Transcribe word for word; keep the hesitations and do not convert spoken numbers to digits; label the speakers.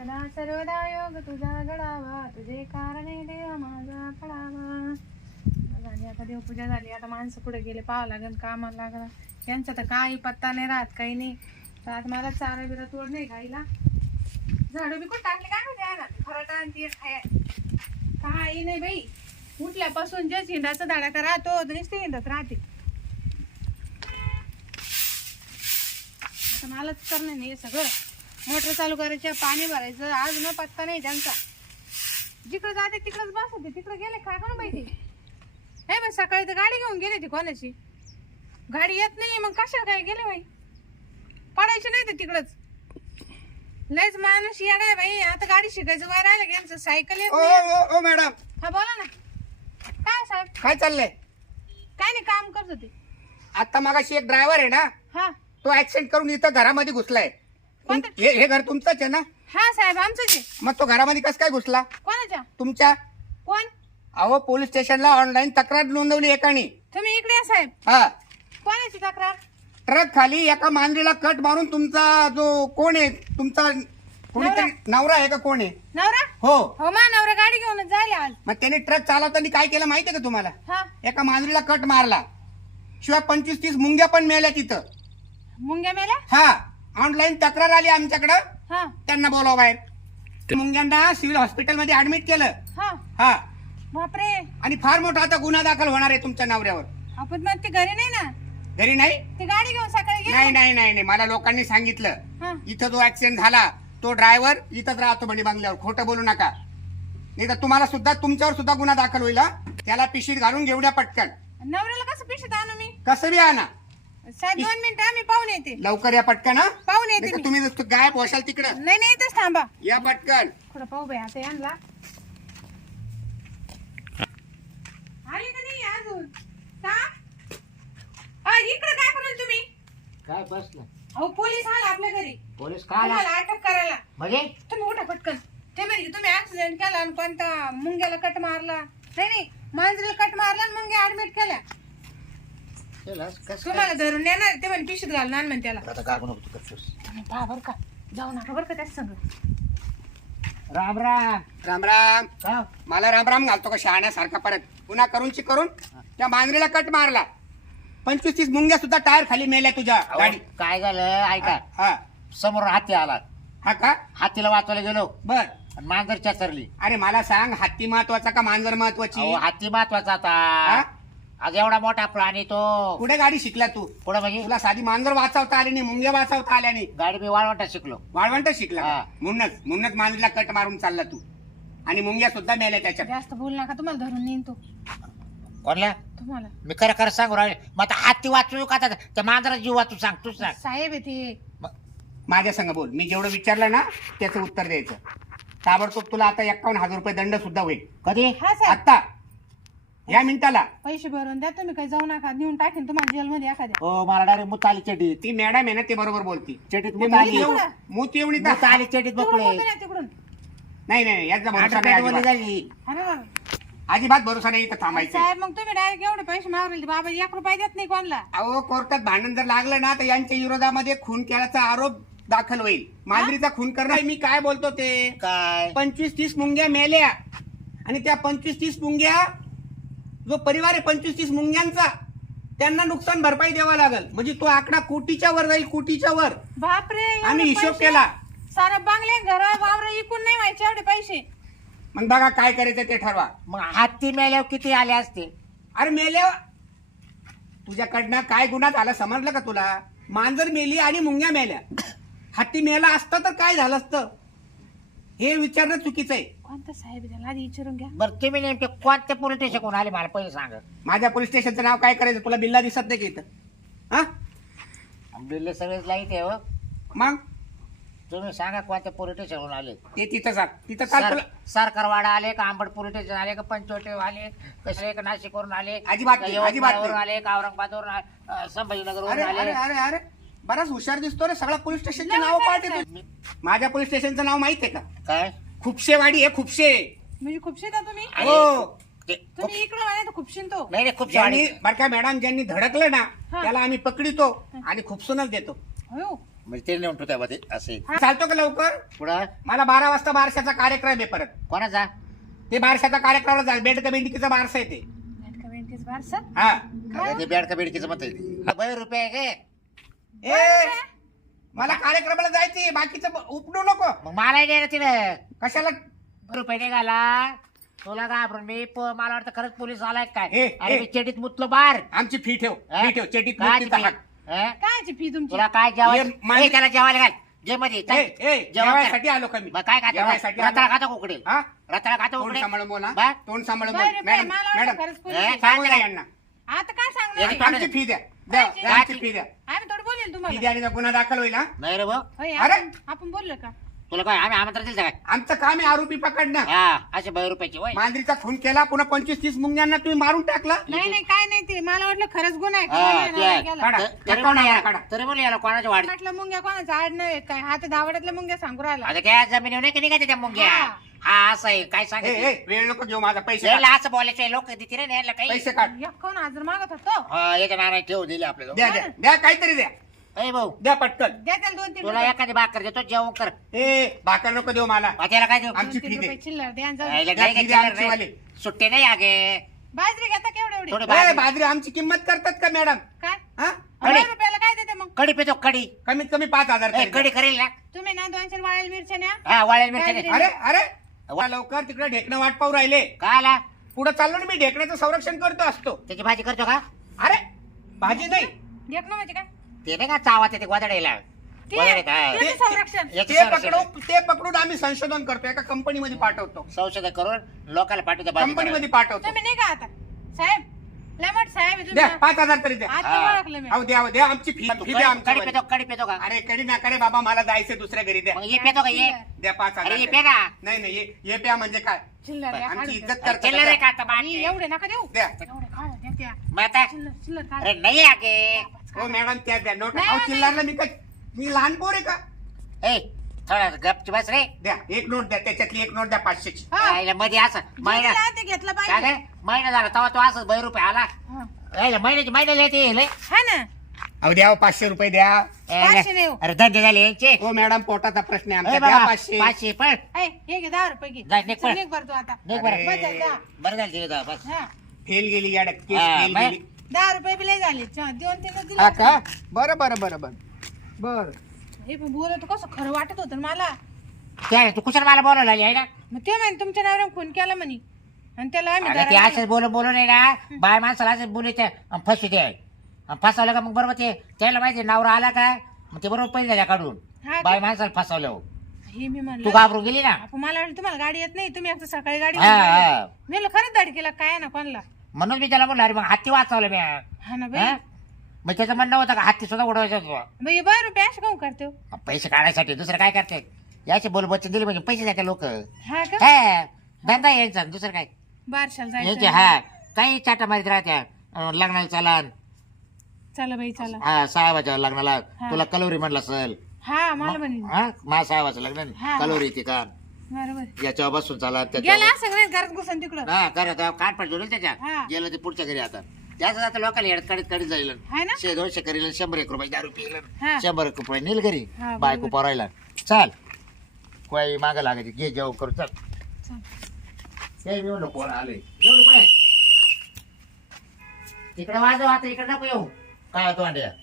Speaker 1: सदा सर्वदा योग तुझा घडावा, तुझे कारणे देव माझा पडावा. झाली आता देवपूजा झाली. आता माणसं पुढे गेले, पाहावं लागेल, कामाला लागला. यांचा तर काही पत्ता नाही राहत, काही नाही. तर आता मला चारा बिरा तोड नाही गाईला. झाडू बी कुठं टाकले काय माहिती आहे ना, खराटा आणि ते खाय काही नाही बाई. उठल्यापासून जे हिंडाचा धडाका राहतो नुसते हिंडत राहते. आता मलाच करणं नाही सगळं. मोटर चालू करायचं, पाणी भरायचं, आज न पत्ता नाही त्यांचा. जिकडे जाते तिकडेच बसते, तिकडे गेले काय करू बाई ते. हे बाई सकाळी तर गाडी घेऊन गेली ती कोणाची. गाडी येत नाही मग कशा काय गेले बाई. पडायची नाही तर तिकडच. लयच माणूस येणार आहे बाई. आता गाडी शिकायचं वय राहिलं की यांचं सायकल येत
Speaker 2: ओ
Speaker 1: नाही.
Speaker 2: ओ ओ मॅडम,
Speaker 1: हा बोला ना. काय साहेब?
Speaker 2: काय चाललंय?
Speaker 1: काय नाही, काम करत होते.
Speaker 2: आता मगाशी एक ड्रायव्हर आहे ना,
Speaker 1: हा
Speaker 2: तो ऍक्सिडेंट करून इथं घरामध्ये घुसलाय. तुम-
Speaker 1: कोणतं?
Speaker 2: हे हे घर तुमचंच आहे ना?
Speaker 1: हा साहेब आमचंच आहे.
Speaker 2: मग तो घरामध्ये कसं काय घुसला?
Speaker 1: कोणाच्या?
Speaker 2: तुमच्या.
Speaker 1: कोण?
Speaker 2: अहो पोलीस स्टेशनला ऑनलाईन तक्रार नोंदवली एकाने.
Speaker 1: तुम्ही इकडे या साहेब.
Speaker 2: हा,
Speaker 1: कोणाची तक्रार?
Speaker 2: ट्रक खाली एका मांजरीला कट मारून तुमचा जो कोण आहे तुमचा कोणीतरी नवरा आहे का कोण आहे?
Speaker 1: नवरा?
Speaker 2: हो.
Speaker 1: हो मा नवरा गाडी घेऊनच जायला आज.
Speaker 2: मग त्याने ट्रक चालवताना काय केलं माहितीये का तुम्हाला?
Speaker 1: हा
Speaker 2: एका मांजरीला कट मारला. शिवाय पंचवीस तीस मुंग्या पण मेल्या तिथं.
Speaker 1: मुंग्या मेल्या?
Speaker 2: हा, ऑनलाईन तक्रार आली आमच्याकडं.
Speaker 1: हा
Speaker 2: त्यांना बोलाव बाहेर. मुंग्यांना सिव्हिल हॉस्पिटल मध्ये ऍडमिट केलं.
Speaker 1: हा
Speaker 2: हा,
Speaker 1: बापरे.
Speaker 2: आणि फार मोठा आता गुन्हा दाखल होणार आहे तुमच्या नवऱ्यावर.
Speaker 1: आपण मग ते घरी नाही ना.
Speaker 2: घरी नाही?
Speaker 1: ते गाडी घेऊन सकाळी गेले.
Speaker 2: नाही नाही नाही नाही, मला लोकांनी सांगितलं
Speaker 1: हा
Speaker 2: इथं जो ऍक्सिडेंट झाला तो ड्रायव्हर इथंच राहतो म्हणे बंगल्यावर. खोटं बोलू नका, नाही तर तुम्हाला सुद्धा तुमच्यावर सुद्धा गुन्हा दाखल होईल. हा? त्याला पिशीत घालून घेऊ द्या पटकन.
Speaker 1: नवऱ्याला कसं पिशवीत आणू मी?
Speaker 2: कसं बी आणा.
Speaker 1: साहेब दोन मिनिटं आम्ही पाहून येते.
Speaker 2: लवकर या पटकन. हा,
Speaker 1: पाहून येते
Speaker 2: नाही तर
Speaker 1: मी.
Speaker 2: तुम्ही नुसतं गायब होशाल तिकडं.
Speaker 1: नाही नाही इथेच थांबा.
Speaker 2: या पटकन.
Speaker 1: थोडं पाहू बाई आता यांना. आले का नाही अजून? का? अ, इकडे काय कराल तुम्ही?
Speaker 3: काय बसलं?
Speaker 1: अहो पोलीस आला आपल्या घरी.
Speaker 3: पोलीस का आला?
Speaker 1: तुम्हाला अटक करायला.
Speaker 3: म्हणजे
Speaker 1: तुम्ही उठा पटकन. ते म्हणजे तुम्ही ऍक्सिडेंट केला आणि कोणता मुंग्याला कट मारला. नाही नाही मांजरीला कट मारला आणि मुंग्या ऍडमिट केल्या.
Speaker 3: केलंस? कसं काय?
Speaker 1: तुम्हाला धरून नेणार ते म्हणे पिशीत घालून आण म्हणे त्याला.
Speaker 3: आता गागू नको तू करतोस.
Speaker 1: तुम्ही पहा बरं का, जाऊ नका बरं का त्याच सगळं.
Speaker 3: राम राम.
Speaker 2: राम राम.
Speaker 3: का?
Speaker 2: मला राम राम घालतो का शहाण्यासारखा परत? पुन्हा करून करून त्या मांजरीला कट मारला. पंचवीस तीस मुंग्या सुद्धा टायर खाली मेल्या तुझ्या
Speaker 3: अहो,
Speaker 2: गाडी.
Speaker 3: काय झालं ऐका.
Speaker 2: हा
Speaker 3: समोर हाती आला.
Speaker 2: हा का?
Speaker 3: हातीला वाचवायला गेलो
Speaker 2: बर.
Speaker 3: आणि मांजर चरली.
Speaker 2: अरे मला सांग, हत्ती महत्वाचा का मांजर महत्वाची?
Speaker 3: अहो हाती महत्वाचा
Speaker 2: हा?
Speaker 3: आता. आज एवढा मोठा प्राणी तो.
Speaker 2: कुठे गाडी शिकला तू?
Speaker 3: पुढे म्हणजे
Speaker 2: तुला साधी मांजर वाचवता आली नाही, मुंग्या वाचवता आल्या नाही.
Speaker 3: गाडी मी वाळवंटा शिकलो.
Speaker 2: वाळवंट शिकला का?
Speaker 3: हा.
Speaker 2: म्हणूनच म्हणूनच मांजरीला कट मारून चालला तू. आणि मुंग्या सुद्धा मेल्या त्याच्यात.
Speaker 1: जास्त बोल नका, तुम्हाला धरून नेईन तो.
Speaker 3: कोणला?
Speaker 1: तुम्हाला
Speaker 3: मी खरं खरं सांगू राहिले. मग आता हाती वाचू का? आता त्या मांजरा जीव वाचू सांग तूच सांग.
Speaker 1: साहेब आहे ते.
Speaker 2: माझ्या संग बोल. मी जेवढं विचारलं ना त्याचं उत्तर द्यायचं. ताबडतोब तुला आता एक्कावन्न हजार रुपये दंड सुद्धा होईल.
Speaker 3: कधी?
Speaker 1: हा साहेब
Speaker 2: आता या मिनिटाला.
Speaker 1: पैसे भरून द्या तुम्ही, काही जाऊ नका. नेऊन टाकेन तुम्हाला जेलमध्ये एखाद्या.
Speaker 3: हो मला डायरेक्ट मुत आली चेटीत.
Speaker 2: ती मॅडम आहे ना, ते बरोबर बोलती.
Speaker 3: चेटीत
Speaker 2: ते
Speaker 3: मुत
Speaker 2: मूत
Speaker 3: आली.
Speaker 2: येऊ- मूत एवढी तर-
Speaker 3: मुत आली चेटीत
Speaker 1: तिकडून
Speaker 3: बकुळे.
Speaker 1: बोलतो ना तिकडून.
Speaker 2: नाही नाही, याचा भरोसा नाही
Speaker 3: आटोपॅटवाली
Speaker 2: अजिबात.
Speaker 3: झाली.
Speaker 1: अरे
Speaker 2: अजिबात भरोसा नाही इथं थांबायचं.
Speaker 1: साहेब मग तुम्ही डायरेक्ट एवढे पैसे मागले बाबा, एक रुपया देत नाही कोणाला.
Speaker 2: अहो कोर्टात भांडण जर लागलं ना तर यांच्या विरोधामध्ये खून केल्याचा आरोप दाखल होईल. मांजरीचा खून करणार. मी काय बोलतो ते,
Speaker 3: काय?
Speaker 2: पंचवीस तीस मुंग्या मेल्या आणि त्या पंचवीस तीस मुंग्या, जो परिवार आहे पंचवीस तीस मुंग्यांचा, त्यांना नुकसान भरपाई द्यावा लागेल. म्हणजे तो आकडा कोटीच्या वर जाईल, कोटीच्या वर.
Speaker 1: बापरे एवढे
Speaker 2: आम्ही हिशोब
Speaker 1: पैसे?
Speaker 2: केला.
Speaker 1: सारं बांगले घर वावर इकून नाही व्हायचे एवढे पैसे.
Speaker 2: मग बघा काय करायचं ते ठरवा.
Speaker 3: मग हाती मेल्यावर किती आले असते?
Speaker 2: अरे मेल्या, तुझ्याकडनं काय गुन्हा झाला समजलं का तुला? मांजर मेली आणि मुंग्या मेल्या. हत्ती मेला असतं तर काय झालं असतं हे विचारणं चुकीचं आहे.
Speaker 1: कोणता साहेब त्याला आधी विचारून घ्या.
Speaker 3: बरं तुम्ही नेमके कोणत्या पोलीस स्टेशन आले मला पहिले सांगा.
Speaker 2: माझ्या पोलीस स्टेशनचं नाव काय करायचं? तुला बिल्ला दिसत नाही का इथं? हा,
Speaker 3: बिल्ले सगळेच लाईत आहे. हो
Speaker 2: मग
Speaker 3: तुम्ही सांगा कोणत्या पोलीस स्टेशन आले.
Speaker 2: ते तिथं जा. तिथं चाल तुला.
Speaker 3: सरकारवाडा आले का आंबड पोलीस स्टेशन आले का पंचवटे आले कसे का नाशिक वरून आले
Speaker 2: अजिबात
Speaker 3: का
Speaker 2: नाही,
Speaker 3: यवतमाळ
Speaker 2: अजिबात
Speaker 3: वरून
Speaker 2: नाही.
Speaker 3: आले का औरंगाबाद वरून संभाजीनगर
Speaker 2: अरे
Speaker 3: वरून
Speaker 2: अरे
Speaker 3: आले.
Speaker 2: अरे अरे बराच हुशार दिसतो रे. सगळ्या पोलीस स्टेशनचे
Speaker 1: नाही,
Speaker 2: नाव
Speaker 1: नाही,
Speaker 2: पाठ
Speaker 1: नाही.
Speaker 2: येतो. माझ्या पोलीस स्टेशनचं नाव माहितीये का?
Speaker 3: काय?
Speaker 2: खुपशेवाडी आहे, खुपशे.
Speaker 1: म्हणजे खूपशे का तुम्ही?
Speaker 2: हो.
Speaker 3: ते
Speaker 1: तुम्ही इकडे आले तर खूपशीन तो.
Speaker 3: नाही रे खूप
Speaker 2: ज्यांनी बरं का मॅडम, ज्यांनी धडकलं ना
Speaker 1: हा.
Speaker 2: त्याला आम्ही पकडितो आणि खुपसूनच देतो.
Speaker 1: हो
Speaker 3: म्हणजे ते नेऊन ठेवता ते असे
Speaker 2: चालतो का लवकर?
Speaker 3: पुढं
Speaker 2: मला बारा वाजता बारशाचा कार्यक्रम आहे परत.
Speaker 3: कोणाचा?
Speaker 2: ते बारशाचा कार्यक्रमाला जा, बेडका बेंडकीचा बारसा आहे ते.
Speaker 1: नेटका वेंटीस बारसा
Speaker 2: हा
Speaker 3: अगं ते बेडका बेडकीचं म्हणता येते बाय रुपये गे.
Speaker 2: ए मला कार्यक्रमाला जायचंय, बाकीचं उपडू नको.
Speaker 3: मग मला नाही तिने
Speaker 2: कशाला?
Speaker 3: रुपये निघाला तुला घाबरून मी प- मला वाटतं खरंच पोलीस आलाय काय.
Speaker 2: ए,
Speaker 3: अरे
Speaker 2: ए.
Speaker 3: मी चेटीत मुतलो बार.
Speaker 2: आमची फी ठेव,
Speaker 3: हा?
Speaker 2: फी ठेव, चेटीत
Speaker 3: काय
Speaker 2: मुतली तर
Speaker 3: ती?
Speaker 2: हाक.
Speaker 3: हा?
Speaker 1: कायची फी तुमची?
Speaker 3: तुला काय जेवायला
Speaker 2: ये, मा-
Speaker 3: ए, त्याला जेवायला घाल जे मध्ये
Speaker 2: ए, ए, जेवायसाठी आलो का मी?
Speaker 3: मग काय खातो
Speaker 2: जेवायसाठी
Speaker 3: रताळा
Speaker 2: आलो.
Speaker 3: खातो कुकडे
Speaker 2: हा?
Speaker 3: रताळा खातो
Speaker 2: तोंड
Speaker 3: कुकडे
Speaker 2: सांभाळून बोला,
Speaker 3: बा?
Speaker 2: तोंड सांभाळून
Speaker 1: बाय
Speaker 2: बोल.
Speaker 1: रे
Speaker 2: मॅडम,
Speaker 1: बाय, मला वाटलं
Speaker 2: मॅडम,
Speaker 1: खरंच
Speaker 3: ए,
Speaker 1: पोलीस.
Speaker 3: काय
Speaker 2: सांगू द्या
Speaker 3: बोला?
Speaker 2: यांना.
Speaker 1: आता काय
Speaker 3: एक
Speaker 1: सांगणार आहे?
Speaker 3: मिनिट.
Speaker 2: आमची फी द्या, द्या,
Speaker 1: काय?
Speaker 2: द्या, आमची फी द्या.
Speaker 1: आम्ही थोडी बोलेल
Speaker 2: फी
Speaker 1: तुम्हाला.
Speaker 2: द्या आणि गुन्हा दाखल होईल हा?
Speaker 3: नाही रे भाऊ
Speaker 1: होय,
Speaker 2: अरे.
Speaker 1: आपण आपण बोललो का?
Speaker 3: तुला काय आम्ही आमंत्रण दिलं काय
Speaker 2: आमचं काम आहे आरोपी पकडणं.
Speaker 3: हा असे बाय रुपयाचे वय
Speaker 2: मांजरीचा खून केला, पुन्हा पंचवीस तीस मुंग्यांना तुम्ही मारून टाकला.
Speaker 1: नाही नाही काय नाही ते मला वाटलं खरंच गुन्हा आहे.
Speaker 3: हा,
Speaker 1: कोणाला
Speaker 3: ते
Speaker 1: नाही
Speaker 3: आहे.
Speaker 1: गेला.
Speaker 2: काढा.
Speaker 3: त- तरी
Speaker 2: काढा,
Speaker 3: म्हणलं
Speaker 2: काढा.
Speaker 3: याला तरी म्हणलं याला कोणाच्या वाढ
Speaker 1: वाटलं मुंग्या कोणाचा आड नाही काय हात दावड्यातल्या मुंग्या सांगू राहिला.
Speaker 3: आता त्या जमिनीवर नाही की निघायच्या त्या मुंग्या.
Speaker 1: हा.
Speaker 3: हा असं आहे काय
Speaker 2: ए,
Speaker 3: सांगितलं
Speaker 2: ए, वेळ नको घेऊ माझा, पैसे
Speaker 3: याला
Speaker 2: काढ.
Speaker 3: असं बोलायचं लोक देते रे याला काही
Speaker 2: पैसे काढ.
Speaker 1: एकावन्न हजार मागत होतो.
Speaker 3: हा, याच्या नाना ठेव दिले आपल्याला
Speaker 2: द्या द्या द्या, काहीतरी द्या,
Speaker 3: ए भाऊ
Speaker 2: द्या पटकन.
Speaker 1: द्या त्याला दोन तीन
Speaker 3: तुला
Speaker 1: रुपये.
Speaker 3: एखादी भाकर देतो जेवण कर
Speaker 2: ए भाकर नको देऊ मला.
Speaker 3: मग त्याला काय देऊ
Speaker 2: आमची
Speaker 1: दोन तीन
Speaker 2: फी दे.
Speaker 1: रुपये चिल्लर द्या आणि जाऊ दे.
Speaker 3: याला
Speaker 2: द्या,
Speaker 3: काय
Speaker 2: फी
Speaker 3: काय
Speaker 2: द्या
Speaker 3: चिल्लर
Speaker 2: आमची
Speaker 3: नाही.
Speaker 2: वाली.
Speaker 3: सुट्टे नाही आगे
Speaker 1: बाजरी घेता केवढे एवढी?
Speaker 3: थोडी
Speaker 2: ए,
Speaker 3: भाजी
Speaker 2: बाजरी आमची किंमत करतात का मॅडम?
Speaker 1: काय?
Speaker 2: हा?
Speaker 3: अरे.
Speaker 1: दोन रुपयाला काय देते मग?
Speaker 3: कडी पितो कडी
Speaker 2: कमीत कमी पाच हजार
Speaker 3: ए,
Speaker 2: तरी द्या.
Speaker 3: कडी करेल ना
Speaker 1: तुम्ही ना दोनशे वाळेल मिरच्या न्या.
Speaker 3: हा वाळेल मिरच्या
Speaker 1: बाजरी.
Speaker 2: अरे अरे वा, लवकर तिकडे ढेकणं वाट पाहू राहिले.
Speaker 3: काय आला
Speaker 2: पुढे चाललो ना मी, ढेकण्याचं संरक्षण करतो असतो.
Speaker 3: त्याची भाजी करतो का
Speaker 2: अरे भाजी नाही,
Speaker 1: देखणं म्हणजे काय?
Speaker 3: ते नाही का चावा ते गोदाड्याला
Speaker 1: ते-
Speaker 3: गोदाड्यात, हा.
Speaker 1: ते संरक्षण.
Speaker 3: याचं
Speaker 2: ते
Speaker 3: संरक्षण.
Speaker 2: पकडून ते पकडून आम्ही संशोधन करतो, एका कंपनीमध्ये पाठवतो.
Speaker 3: संशोधन करून लोकांना पाठवतो भाजी
Speaker 2: कंपनीमध्ये
Speaker 3: करायला.
Speaker 2: पाठवतो.
Speaker 1: तुम्ही नाही का आता साहेब लेमट साहेब आहे
Speaker 2: द्या
Speaker 1: तुम्ही.
Speaker 2: पाच हजार तरी द्या.
Speaker 1: आता
Speaker 3: हा.
Speaker 1: ओळखलं मी.
Speaker 2: अहो द्या अहो, द्या आमची फी
Speaker 3: तू
Speaker 2: फी द्या आमची
Speaker 3: कडी
Speaker 2: वाली.
Speaker 3: पितो कडी पितो का
Speaker 2: अरे कडी ना करे बाबा, मला जायचं दुसऱ्या घरी द्या.
Speaker 3: मग ये पितो का ये
Speaker 2: द्या पाच हजार
Speaker 3: अरे ये
Speaker 2: द्या.
Speaker 3: पे का
Speaker 2: नाही नाही ये- ये प्या म्हणजे काय?
Speaker 1: चिल्लर द्या,
Speaker 2: आमची
Speaker 1: काढून
Speaker 2: इज्जत
Speaker 1: द्या.
Speaker 2: करता
Speaker 3: चिल्लर आहे
Speaker 2: का?
Speaker 3: का आता
Speaker 1: ही
Speaker 3: बाकी
Speaker 1: एवढे नका देऊ.
Speaker 2: द्या.
Speaker 1: एवढे काढा द्या त्या.
Speaker 3: मग आता
Speaker 1: चिल्लर चिल्लर काढा.
Speaker 3: अरे नाही आगे
Speaker 2: हो मॅडम त्या द्या नोट.
Speaker 1: नाही,
Speaker 2: अहो
Speaker 1: नाही.
Speaker 2: चिल्लरला मी काय, मी लहान पोर आहे का?
Speaker 3: ए थोडा गपची बस रे
Speaker 2: द्या एक नोट द्या, त्याच्यातली एक नोट द्या पाचशेची.
Speaker 1: हा.
Speaker 3: यायला मध्ये असं महिना
Speaker 1: जे दिलं ते घेतलं
Speaker 3: काय
Speaker 1: पाहिजे.
Speaker 3: काय महिना झाला तेव्हा तो असं बाय रुपये आला
Speaker 1: हा.
Speaker 3: यायला महिन्याची महिन्याला येते लय.
Speaker 1: हा ना
Speaker 2: अहो द्या हो, पाचशे रुपये द्या.
Speaker 3: यायला-
Speaker 1: पाचशे नाही हो.
Speaker 3: अरे धंदे झाले यांचे
Speaker 2: हो मॅडम पोटाचा प्रश्न आहे
Speaker 3: ए
Speaker 2: आमचा, द्या
Speaker 3: बाबा
Speaker 2: पाचशे.
Speaker 3: पाचशे पण
Speaker 1: ऐ, हे घे दहा रुपये घे.
Speaker 3: जा, निघ
Speaker 1: चल,
Speaker 3: पळ.
Speaker 1: निघ बरं तू आता.
Speaker 3: नाही बरं
Speaker 2: अरे.
Speaker 1: बस झालं, जा.
Speaker 3: बरं झालं तिथे जा, बस
Speaker 1: हा.
Speaker 2: फेल गेली या डक्की,
Speaker 3: हा,
Speaker 2: फेल
Speaker 3: बाय.
Speaker 2: गेली.
Speaker 1: दहा रुपये बी लय झाले च- दोन तीन
Speaker 2: हा
Speaker 1: दिले
Speaker 2: का? बरं बरं बरं बरं बर.
Speaker 1: हे पण बोलत कसं खरं वाटत होतं ना मला.
Speaker 3: काय तू कुशाल मला बोलावलं आली आहे ना
Speaker 1: मग ते म्हणे तुमच्या नवऱ्याने खून केला म्हणे आणि त्याला आम्ही
Speaker 3: अरे ते
Speaker 1: धरायला
Speaker 3: असंच बोलून बोलून आहे ना बाय माणसाला असंच बोलायचं आणि फसवते आणि फसवलं का मग बरोबर ते त्याला माहिती नवरा आला काय मग ते बरोबर पैसे झाल्या काढून
Speaker 1: हा का?
Speaker 3: बाय माणसाला फसवलं हो.
Speaker 1: हे मी
Speaker 3: तू
Speaker 1: म्हणलं
Speaker 3: घाबरून गेली ना
Speaker 1: आपण मला वाटलं तुम्हाला गाडी येत नाही तुम्ही आता सकाळी गाडी
Speaker 3: हा, हा.
Speaker 1: मी म्हणलं खरंच धड केला काय ना कोणला.
Speaker 3: म्हणून मी त्याला बोललो अरे मग हत्ती वाचवलं मी
Speaker 1: हा ना बाई.
Speaker 3: हा? मग त्याचं म्हणणं होतं का हत्ती सुद्धा उडवायचं होतं
Speaker 1: बाई बाय रुपये असं काऊन करतो.
Speaker 3: पैसे काढायसाठी दुसरं काय करते याचे बोल बच्चे दिले म्हणजे पैसे द्यायचे लोक
Speaker 1: हा का
Speaker 3: हा धंदा यायचा दुसरं काय
Speaker 1: बारशाला
Speaker 3: यायचे
Speaker 1: जायचं.
Speaker 3: हा काही चाटा मारीत राहत्या अं, लग्नाला चालन
Speaker 1: चला बाई चला.
Speaker 3: हा साहेबाच्या लग्नाला
Speaker 1: हा.
Speaker 3: तुला कलोरी म्हणलं असेल
Speaker 1: हा मला म्हणे
Speaker 3: हा मा साहेबाचं लग्न
Speaker 1: हा.
Speaker 3: कलोरी येते का
Speaker 1: बरोबर
Speaker 3: याच्यावर बसून चाला
Speaker 1: गेला
Speaker 3: त्याच्यावर
Speaker 1: असं नाही घरात घुसन तिकडं.
Speaker 3: हा करत कान पडलो ना त्याच्या
Speaker 1: हा.
Speaker 3: गेलं ते पुढच्या घरी आता त्याच आता लोकांना येडत कडीत कडीत जाईल
Speaker 1: हाय ना.
Speaker 3: शे दोनशे करील शंभर एक रुपये दारू पिईल
Speaker 1: हा.
Speaker 3: शंभर एक रुपये नेल घरी
Speaker 1: हा,
Speaker 3: बायको
Speaker 1: बरोबर.
Speaker 3: पोरायला चाल कोई माग लागायची घे जेवण करू चल
Speaker 1: चल.
Speaker 3: ते मी म्हणलं कोण आले एवढं काय तिकडे वाजव आता इकडे नको येऊ काय होतो अंड्या